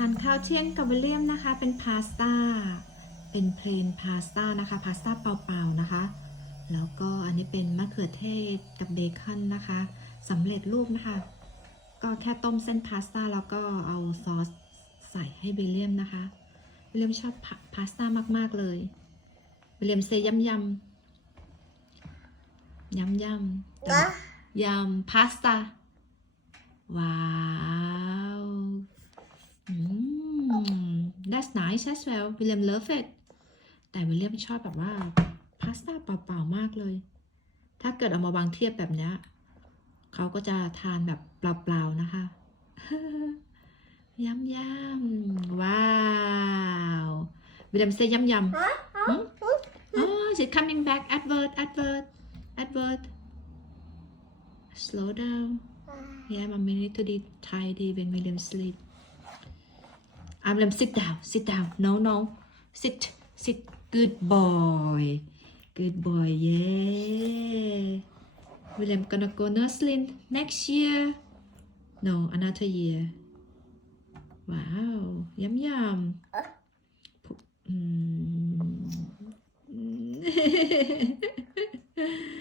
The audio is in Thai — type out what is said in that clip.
ทานข้าวเที่ยงกับวิลเลียมนะคะ เป็นพาสต้า เป็นเพลนพาสต้านะคะ พาสต้าเปล่าๆนะคะ แล้วก็อันนี้เป็นมะเขือเทศกับเบคอนนะคะสำเร็จรูปนะคะ ก็แค่ต้มเส้นพาสต้าแล้วก็เอาซอสใส่ให้วิลเลียมนะคะวิลเลียมชอบพาพาสต้ามากๆเลยวิลเลียมเซยำยำยำยำ What? ยำพาสต้าว้าว อืม that's nice as well วิลเลียม love it แต่วิลเลียมชอบแบบว่าพาสต้าเปล่าๆมากเลย ถ้าเกิดเอามาวางเทียบแบบเนี้ยเขาก็จะทานแบบเปล่าๆนะคะยำยำว้าววิลเลียมเซยำยำ Huh? Hmm? Oh, is it coming back? Advert, advert, advert. Slow down. Yeah, mommy need to be tidy when William sleep. Ah, William, sit down, sit down. No, no. Sit, sit. Good boy. Good boy, yeah. William gonna go nursery next year. No, another year. Wow, yum yum. Mm.